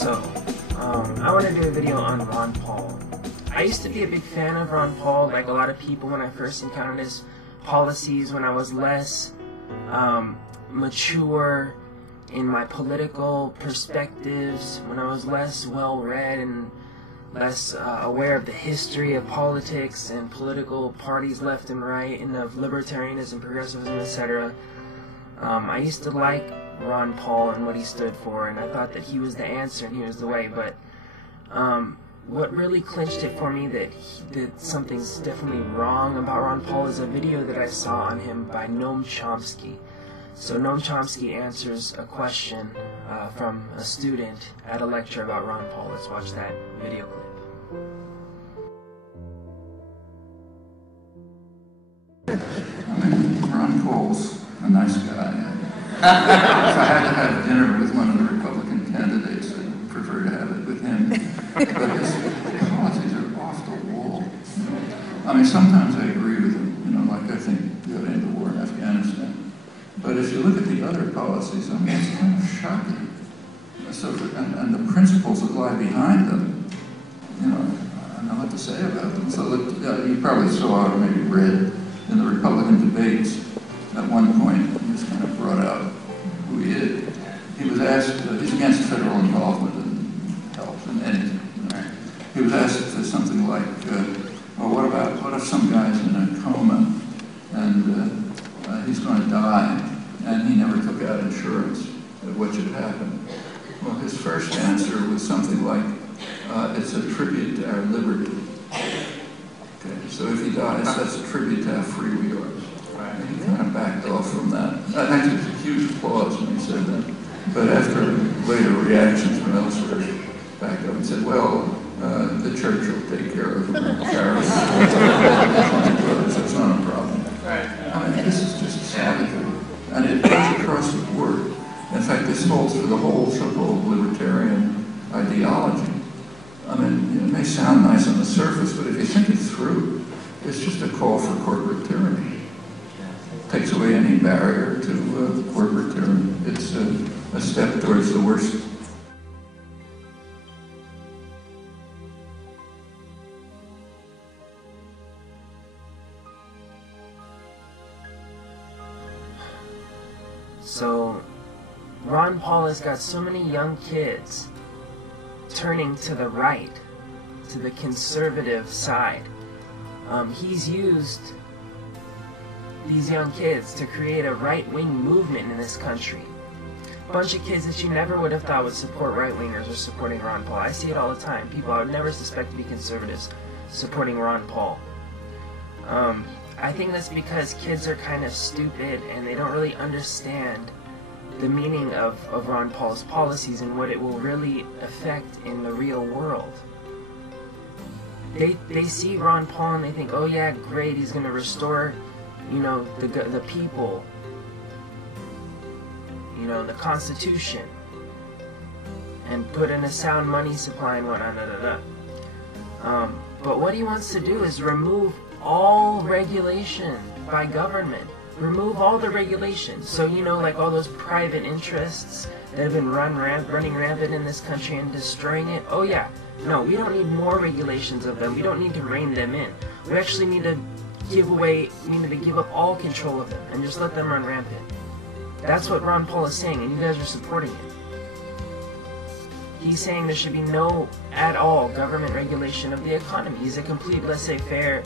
So, I want to do a video on Ron Paul. I used to be a big fan of Ron Paul, like a lot of people, when I first encountered his policies, when I was less mature in my political perspectives, when I was less well-read and less aware of the history of politics and political parties left and right, and of libertarianism, progressivism, etc. I used to like Ron Paul and what he stood for, and I thought that he was the answer and he was the way, but what really clinched it for me that something's definitely wrong about Ron Paul is a video that I saw on him by Noam Chomsky. So Noam Chomsky answers a question from a student at a lecture about Ron Paul. Let's watch that video clip. Ron Paul's a nice guy. If I had to have dinner with one of the Republican candidates, I'd prefer to have it with him. But his policies are off the wall. I mean, sometimes I agree with him, like I think we ought to end the war in Afghanistan. But if you look at the other policies, I mean, it's kind of shocking. So, and the principles that lie behind them, I don't know what to say about them. So you probably saw or maybe read in the Republican debates at one point, he was kind of brought out who he is. He was asked, he's against federal involvement in health and anything. He was asked something like, well, what if some guy's in a coma and he's going to die and he never took out insurance? What should happen? Well, his first answer was something like, it's a tribute to our liberty. Okay, so if he dies, that's a tribute to how free we are. Right. And he kind of backed off from that. I think it was a huge applause when he said that. But after later reactions from elsewhere, backed up and said, well, the church will take care of charity. That's not a problem. Right. I mean, this is just savagery. And it goes across the board. In fact, this holds for the whole so-called libertarian ideology. I mean, it may sound nice on the surface, but if you think it through, it's just a call for corporate tyranny. It takes away any barrier to corporate tyranny. It's a step towards the worst. So, Ron Paul has got so many young kids turning to the right, to the conservative side. He's used these young kids to create a right-wing movement in this country. A bunch of kids that you never would have thought would support right-wingers or supporting Ron Paul. I see it all the time. People I would never suspect to be conservatives supporting Ron Paul. I think that's because kids are kind of stupid and they don't really understand the meaning of Ron Paul's policies and what it will really affect in the real world. They see Ron Paul and they think, oh yeah, great, he's going to restore, the people, the Constitution, and put in a sound money supply and whatnot, but what he wants to do is remove all regulation by government. Remove all the regulations. So, like all those private interests that have been running rampant in this country and destroying it. Oh yeah, no, we don't need more regulations of them. We don't need to rein them in. We actually need to give up all control of them and just let them run rampant. That's what Ron Paul is saying, and you guys are supporting it. He's saying there should be no, at all, government regulation of the economy. He's a complete laissez-faire,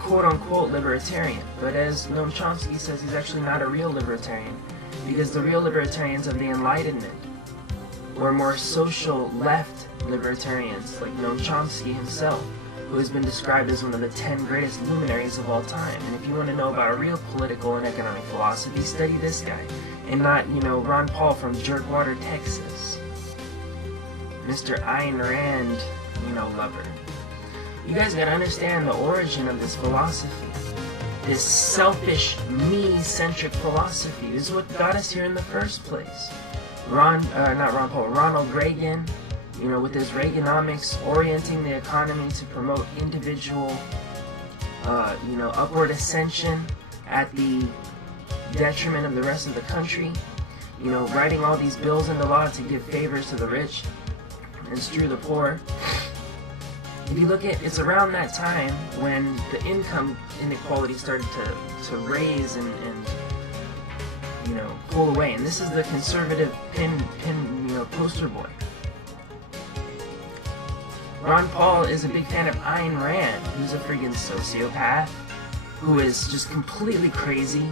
quote-unquote libertarian, but as Noam Chomsky says, he's actually not a real libertarian, because the real libertarians of the Enlightenment were more social left libertarians, like Noam Chomsky himself, who has been described as one of the 10 greatest luminaries of all time. And if you want to know about a real political and economic philosophy, study this guy, and not, Ron Paul from Jerkwater, Texas. Mr. Ayn Rand, lover. You guys gotta understand the origin of this philosophy. This selfish, me-centric philosophy. This is what got us here in the first place. Ronald Reagan, with his Reaganomics, orienting the economy to promote individual, upward ascension at the detriment of the rest of the country. Writing all these bills into law to give favors to the rich. and strew the poor. If you look at, it's around that time when the income inequality started to raise and you know, pull away. And this is the conservative pin you know, poster boy. Ron Paul is a big fan of Ayn Rand, who's a friggin' sociopath, who is just completely crazy.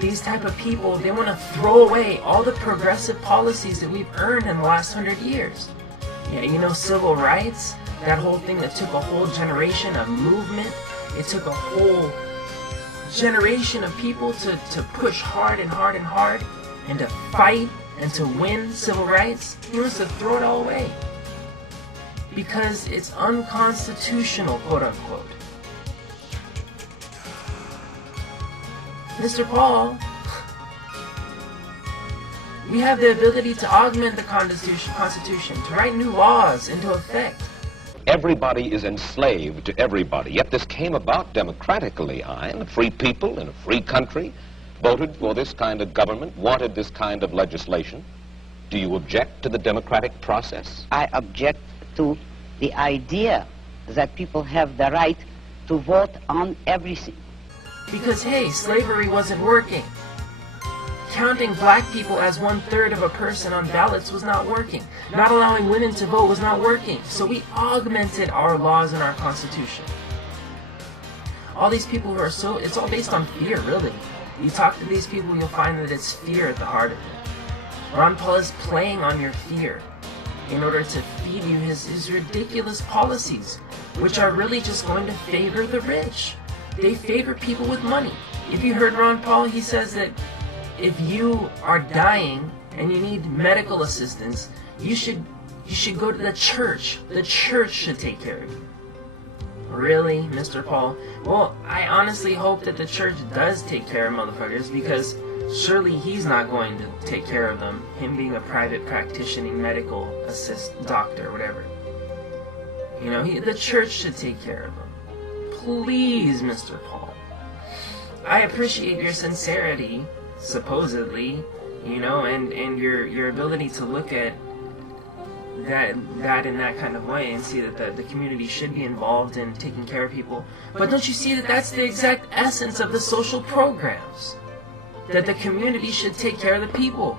These type of people, they want to throw away all the progressive policies that we've earned in the last 100 years. Yeah, you know, civil rights, that whole thing that took a whole generation of movement. It took a whole generation of people to push hard and hard and hard and to fight and to win civil rights. He wants to throw it all away because it's unconstitutional, quote unquote. Mr. Paul, we have the ability to augment the Constitution, to write new laws into effect. Everybody is enslaved to everybody, yet this came about democratically. The free people in a free country voted for this kind of government, wanted this kind of legislation. Do you object to the democratic process? I object to the idea that people have the right to vote on everything. Because, hey, slavery wasn't working. Counting black people as 1/3 of a person on ballots was not working. Not allowing women to vote was not working. So we augmented our laws and our Constitution. All these people who are so, it's all based on fear, really. You talk to these people, you'll find that it's fear at the heart of it. Ron Paul is playing on your fear in order to feed you his ridiculous policies, which are really just going to favor the rich. They favor people with money. If you heard Ron Paul, he says that if you are dying and you need medical assistance, you should go to the church. The church should take care of you. Really, Mr. Paul? Well, I honestly hope that the church does take care of motherfuckers, because surely he's not going to take care of them, him being a private practicing medical doctor, whatever. You know, the church should take care of them. Please, Mr. Paul. I appreciate your sincerity, supposedly, you know, and your ability to look at that in that kind of way and see that the community should be involved in taking care of people. But don't you see that that's the exact essence of the social programs? That the community should take care of the people.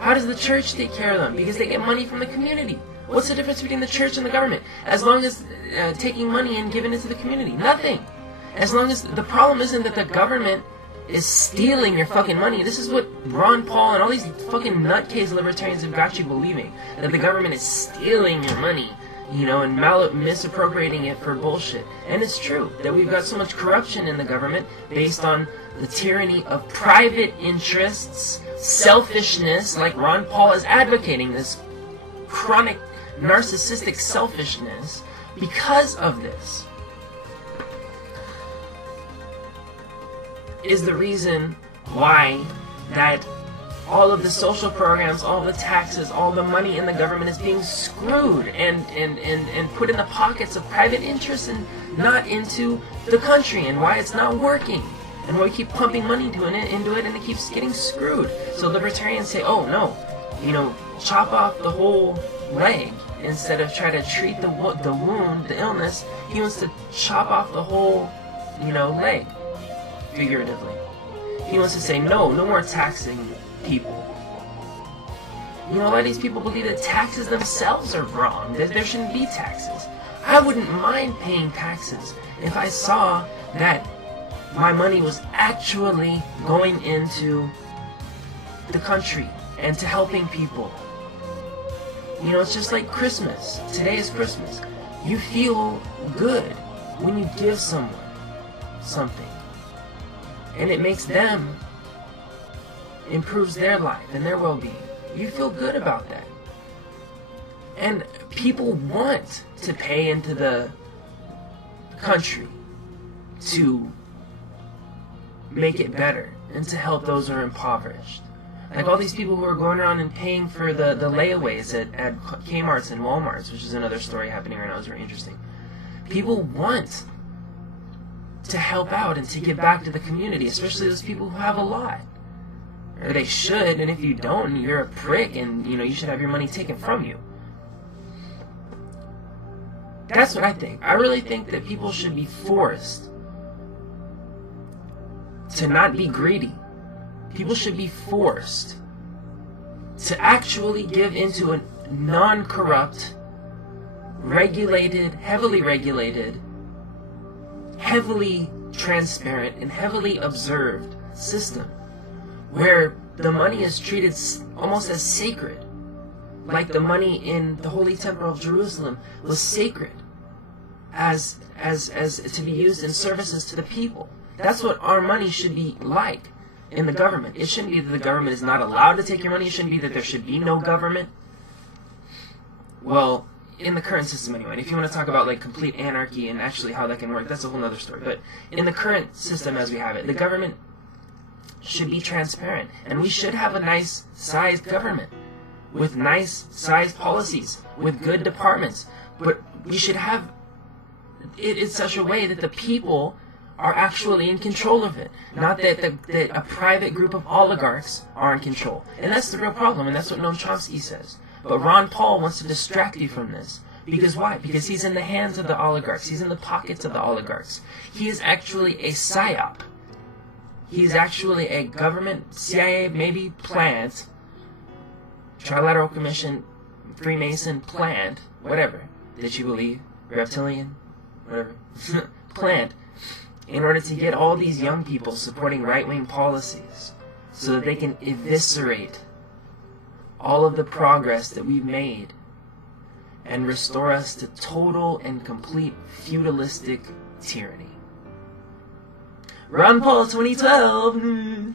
How does the church take care of them? Because they get money from the community. What's the difference between the church and the government? As long as taking money and giving it to the community. Nothing. As long as the problem isn't that the government is stealing your fucking money. This is what Ron Paul and all these fucking nutcase libertarians have got you believing. That the government is stealing your money, you know, and misappropriating it for bullshit. And it's true that we've got so much corruption in the government based on the tyranny of private interests, selfishness, like Ron Paul is advocating, this chronic narcissistic selfishness because of this. Is the reason why that all of the social programs, all the taxes, all the money in the government is being screwed and put in the pockets of private interests and not into the country, and why it's not working, and why we keep pumping money into it and it keeps getting screwed. So libertarians say, oh no, you know, chop off the whole leg instead of try to treat the wound, the illness. He wants to chop off the whole, you know, leg. Figuratively. He wants to say, no more taxing people. You know, a lot of these people believe that taxes themselves are wrong, that there shouldn't be taxes. I wouldn't mind paying taxes if I saw that my money was actually going into the country and to helping people. You know, it's just like Christmas. Today is Christmas. You feel good when you give someone something. And it makes them, improves their life and their well-being. You feel good about that. And people want to pay into the country to make it better and to help those who are impoverished. Like all these people who are going around and paying for the layaways at Kmart's and Walmart's, which is another story happening right now. It's very interesting. People want to help out and to give back to the community, especially those people who have a lot. Or they should, and if you don't, you're a prick, and you should have your money taken from you. That's what I think. I really think that people should be forced to not be greedy. People should be forced to actually give into a non-corrupt, regulated, heavily transparent, and heavily observed system where the money is treated almost as sacred. Like the money in the Holy Temple of Jerusalem was sacred as to be used in services to the people. That's what our money should be like in the government. It shouldn't be that the government is not allowed to take your money. It shouldn't be that there should be no government. Well, in the current system anyway. And if you want to talk about like complete anarchy and actually how that can work, that's a whole other story. But in the current system as we have it, the government should be transparent. And we should have a nice-sized government with nice-sized policies, with good departments. But we should have it in such a way that the people are actually in control of it. Not that a private group of oligarchs are in control. And that's the real problem, and that's what Noam Chomsky says. But Ron Paul wants to distract you from this. Because why? Because he's in the hands of the oligarchs. He's in the pockets of the oligarchs. He is actually a psyop. He's actually a government, CIA, maybe plant, Trilateral Commission, Freemason plant, whatever that you believe, reptilian, whatever, plant, in order to get all these young people supporting right-wing policies so that they can eviscerate all of the progress that we've made and restore us to total and complete feudalistic tyranny. Ron Paul 2012!